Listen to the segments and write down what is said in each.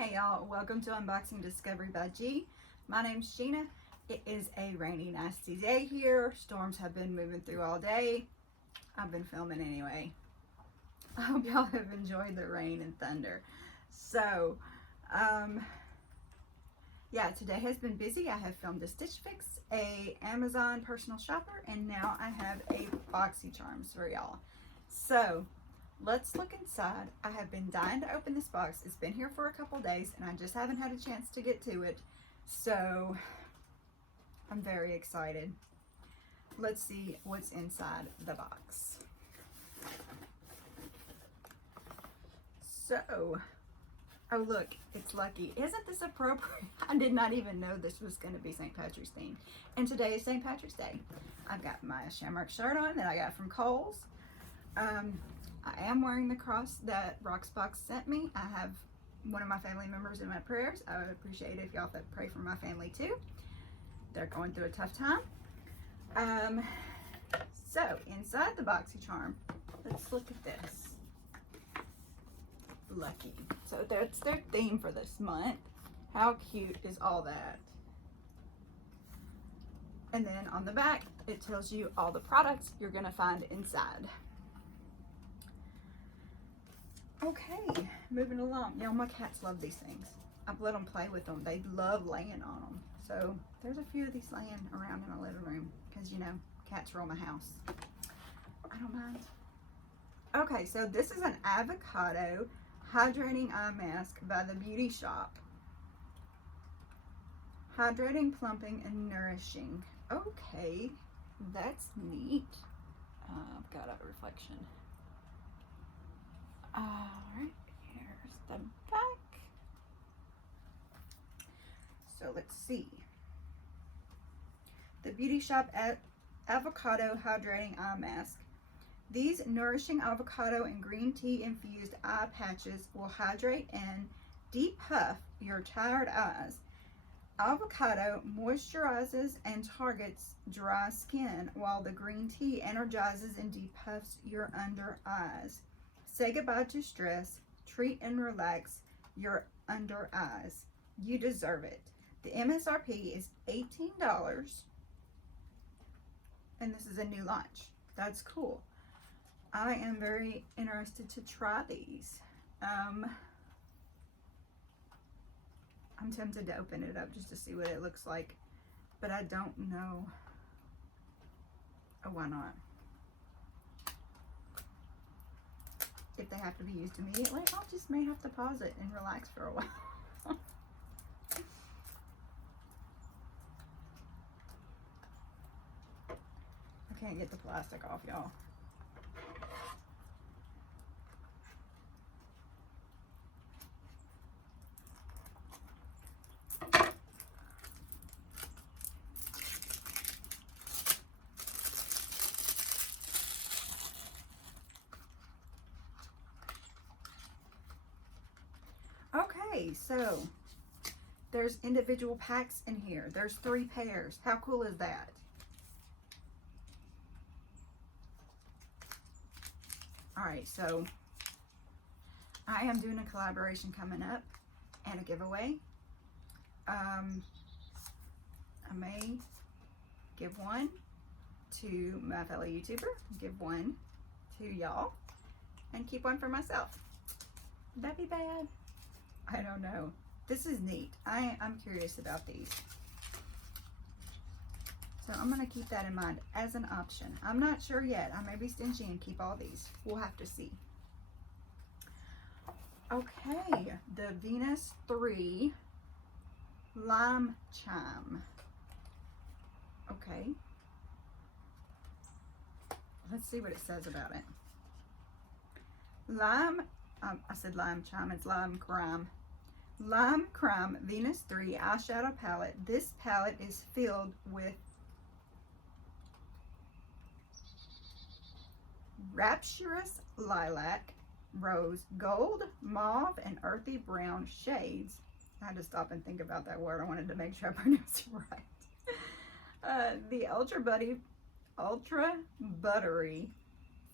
Hey y'all, welcome to Unboxing Discovery by G. My name's Gina. It is a rainy, nasty day here. Storms have been moving through all day. I've been filming anyway. I hope y'all have enjoyed the rain and thunder. So, yeah, today has been busy. I have filmed a Stitch Fix, a Amazon personal shopper, and now I have a Boxycharms for y'all. So, let's look inside. I have been dying to open this box. It's been here for a couple days and I just haven't had a chance to get to it. So I'm very excited. Let's see what's inside the box. So, oh look, it's lucky. Isn't this appropriate? I did not even know this was going to be St. Patrick's theme. And today is St. Patrick's Day. I've got my Shamrock shirt on that I got from Kohl's. I am wearing the cross that Roxbox sent me. I have one of my family members in my prayers. I would appreciate it if y'all would pray for my family too. They're going through a tough time. So inside the Boxycharm, let's look at this. Lucky. So that's their theme for this month. How cute is all that? And then on the back, it tells you all the products you're gonna find inside. Okay, moving along. Y'all, my cats love these things. I've let them play with them. They love laying on them. So there's a few of these laying around in my living room because, you know, cats roam my house. I don't mind. Okay, so this is an Avocado Hydrating Eye Mask by The Beauty Shop. Hydrating, plumping, and nourishing. Okay, that's neat. I've got a reflection. Alright, here's the back. So let's see. The Beauty Shop Avocado Hydrating Eye Mask. These nourishing avocado and green tea infused eye patches will hydrate and depuff your tired eyes. Avocado moisturizes and targets dry skin, while the green tea energizes and depuffs your under eyes. Say goodbye to stress, treat and relax your under eyes. You deserve it. The MSRP is $18, and this is a new launch. That's cool. I am very interested to try these. I'm tempted to open it up just to see what it looks like, but I don't know. Oh, why not? If they have to be used immediately, I'll just may have to pause it and relax for a while. I can't get the plastic off, y'all. Okay, so there's individual packs in here. There's 3 pairs. How cool is that? All right, so I am doing a collaboration coming up and a giveaway. I may give one to my fellow YouTuber, give one to y'all, and keep one for myself. Would that be bad? I don't know. This is neat. I'm curious about these. So I'm going to keep that in mind as an option. I'm not sure yet. I may be stingy and keep all these. We'll have to see. Okay, the Venus 3 Lime Chime. Okay. Let's see what it says about it. Lime, I said lime chime, it's lime crime. Lime Crime Venus 3 eyeshadow palette. This palette is filled with rapturous lilac, rose, gold, mauve, and earthy brown shades. I had to stop and think about that word. I wanted to make sure I pronounced it right. The ultra buttery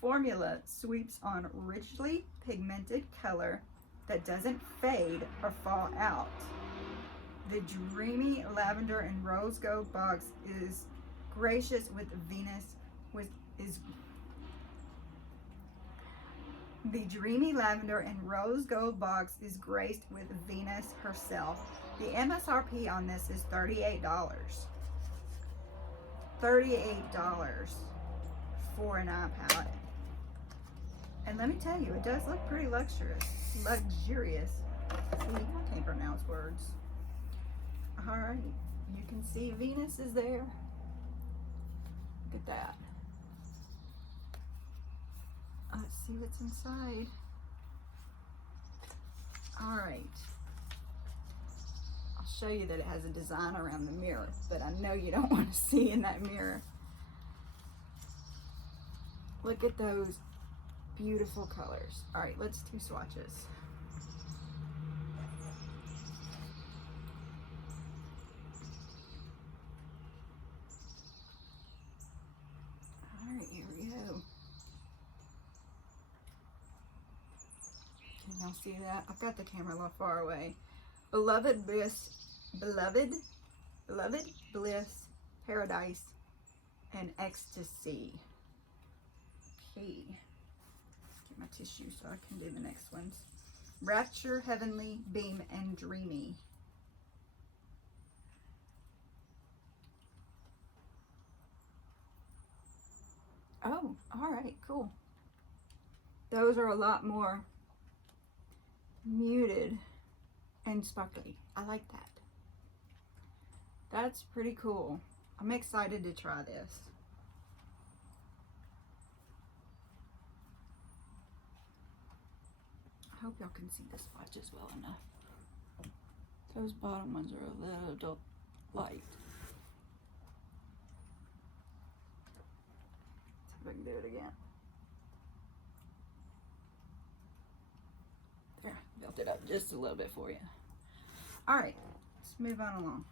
formula sweeps on richly pigmented color that doesn't fade or fall out. The Dreamy Lavender and Rose Gold box is gracious with Venus, The Dreamy Lavender and Rose Gold box is graced with Venus herself. The MSRP on this is $38. $38 for an eye palette. And let me tell you, it does look pretty luxurious. See, I can't pronounce words. All right, you can see Venus is there. Look at that. Let's see what's inside. All right. I'll show you that it has a design around the mirror, but I know you don't want to see in that mirror. Look at those beautiful colors. All right, let's do swatches. All right, here we go. Can y'all see that? I've got the camera a little far away. Beloved Bliss, Paradise, and Ecstasy. Okay. Get my tissue so I can do the next ones. Rapture, Heavenly, Beam, and Dreamy. Oh, all right, cool. Those are a lot more muted and sparkly. I like that. That's pretty cool. I'm excited to try this. I hope y'all can see the swatches well enough. Those bottom ones are a little light. Let's see if I can do it again. There, built it up just a little bit for you. All right, let's move on along.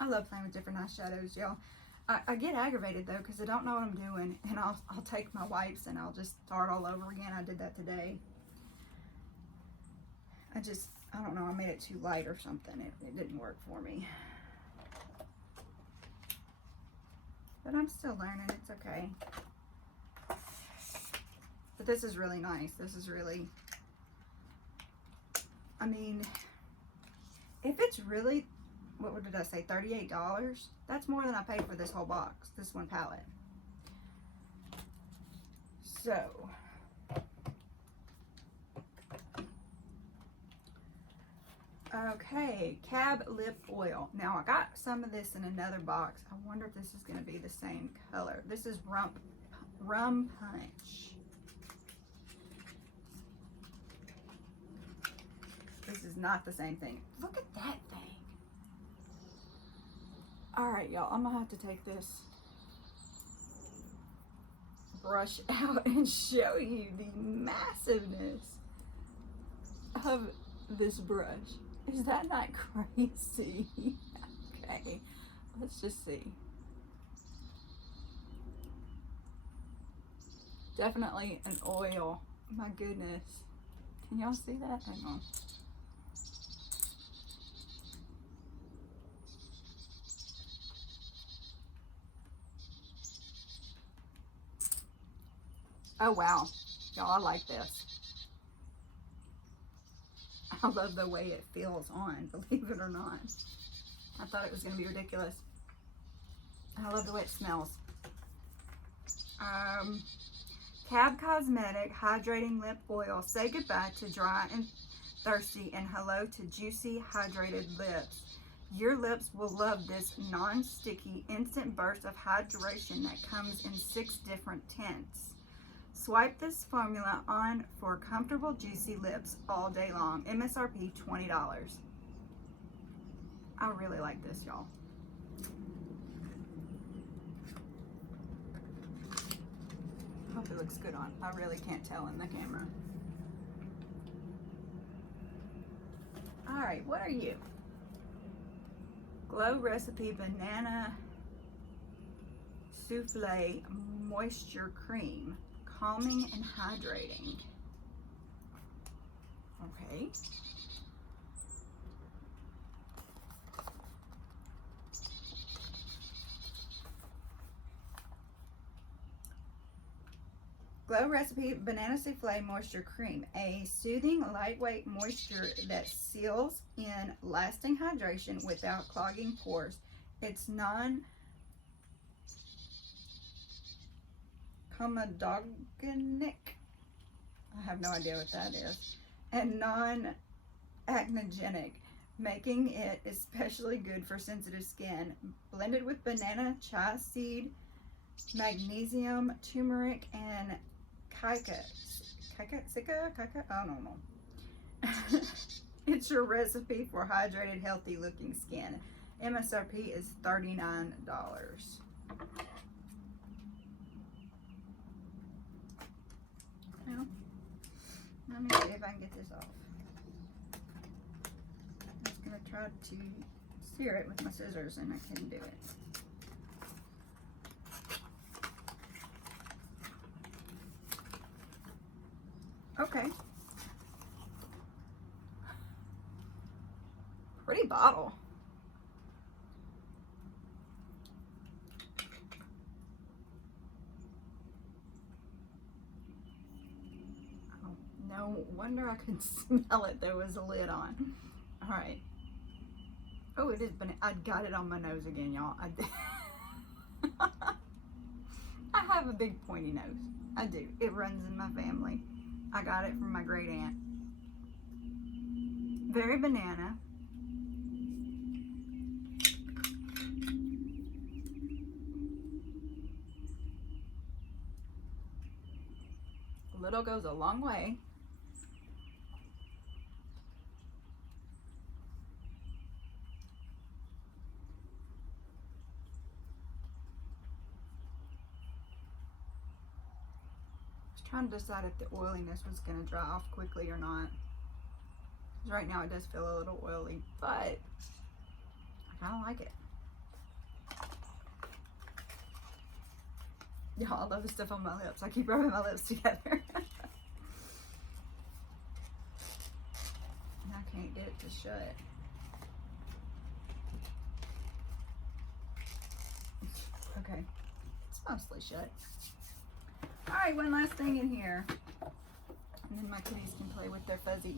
I love playing with different eyeshadows, y'all. I get aggravated though because I don't know what I'm doing, and I'll take my wipes and I'll just start all over again. I did that today. I don't know, I made it too light or something. It didn't work for me. But I'm still learning, it's okay. But this is really nice. This is really, I mean, if it's really, what did I say, $38? That's more than I paid for this whole box, this one palette. So, okay, KAB Lip Oil. Now, I got some of this in another box. I wonder if this is going to be the same color. This is Rum Punch. This is not the same thing. Look at that thing. All right, y'all, I'm gonna have to take this brush out and show you the massiveness of this brush. Is that not crazy? Okay, let's just see. Definitely an oil. My goodness. Can y'all see that? Hang on. Oh wow, y'all, I like this. I love the way it feels on, believe it or not. I thought it was going to be ridiculous. I love the way it smells. KAB Cosmetics Hydrating Lip Oil. Say goodbye to dry and thirsty and hello to juicy, hydrated lips. Your lips will love this non-sticky instant burst of hydration that comes in 6 different tints. Swipe this formula on for comfortable, juicy lips all day long. MSRP $20. I really like this, y'all. Hope it looks good on. I really can't tell in the camera. All right, what are you? Glow Recipe Banana Souffle Moisture Cream. Calming and hydrating. Okay. Glow Recipe Banana Souffle Moisture Cream. A soothing, lightweight moisture that seals in lasting hydration without clogging pores. It's non-comedogenic. I have no idea what that is. And non-acnogenic, making it especially good for sensitive skin. Blended with banana, chia seed, magnesium, turmeric, and Kaika, I don't know. It's your recipe for hydrated, healthy looking skin. MSRP is $39. Now, let me see if I can get this off. I'm just gonna try to sear it with my scissors and I couldn't do it. Okay. Pretty bottle. Oh, no wonder I couldn't smell it. There was a lid on. All right. Oh, it is, but I got it on my nose again, y'all. I have a big pointy nose. I do. It runs in my family. I got it from my great aunt. Very banana. A little goes a long way. Trying to decide if the oiliness was going to dry off quickly or not. Because right now it does feel a little oily, but I kind of like it. Y'all, I love the stuff on my lips. I keep rubbing my lips together. And I can't get it to shut. Okay, it's mostly shut. All right, one last thing in here, and then my kitties can play with their fuzzy.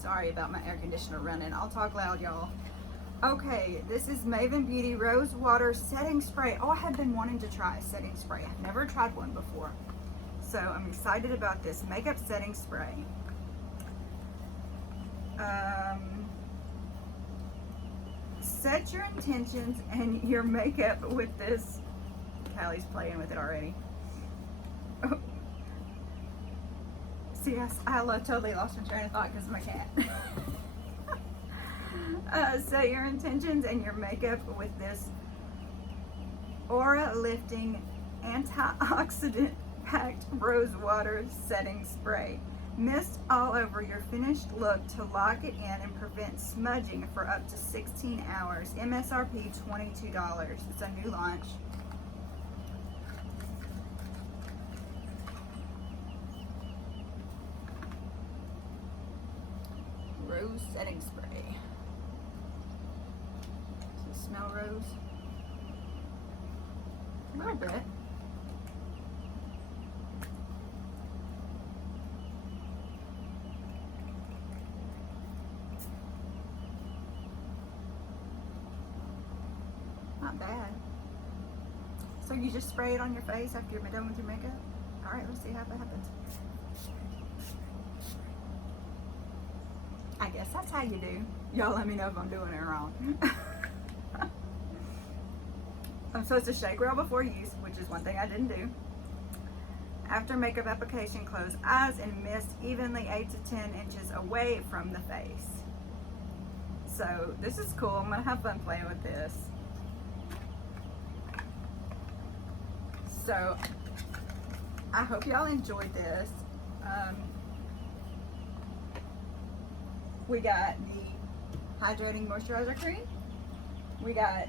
Sorry about my air conditioner running. I'll talk loud, y'all. Okay, this is Maven Beauty Rose Water Setting Spray. Oh, I have been wanting to try a setting spray. I've never tried one before, so I'm excited about this makeup setting spray. Set your intentions and your makeup with this. Callie's playing with it already. Oh. See, I totally lost my train of thought because of my cat. Set your intentions and your makeup with this aura lifting, antioxidant packed rose water setting spray. Mist all over your finished look to lock it in and prevent smudging for up to 16 hours. MSRP $22. It's a new launch. Rose setting spray. Does it smell rose? A little bit. Not bad. So you just spray it on your face after you're done with your makeup? Alright, let's see how that happens. I guess that's how you do. Y'all let me know if I'm doing it wrong. I'm supposed to shake well before use, which is one thing I didn't do. After makeup application, close eyes and mist evenly 8 to 10 inches away from the face. So this is cool. I'm gonna have fun playing with this. So I hope y'all enjoyed this. We got the Hydrating Moisturizer Cream. We got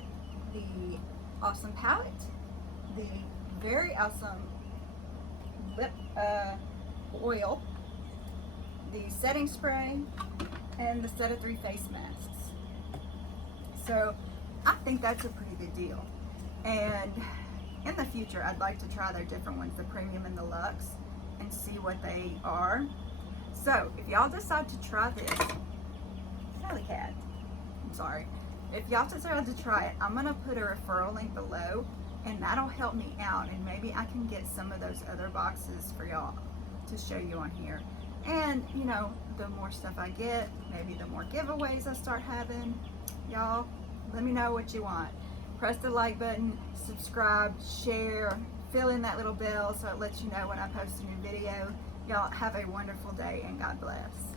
the awesome palette. The very awesome lip oil, the setting spray, and the set of 3 face masks. So I think that's a pretty good deal. And in the future, I'd like to try their different ones, the Premium and the Luxe, and see what they are. So if y'all decide to try this, Sally Cat, I'm sorry. If y'all decide to try it, I'm gonna put a referral link below, and that'll help me out, and maybe I can get some of those other boxes for y'all to show you on here. And you know, the more stuff I get, maybe the more giveaways I start having. Y'all, let me know what you want. Press the like button, subscribe, share, fill in that little bell so it lets you know when I post a new video. Y'all have a wonderful day and God bless.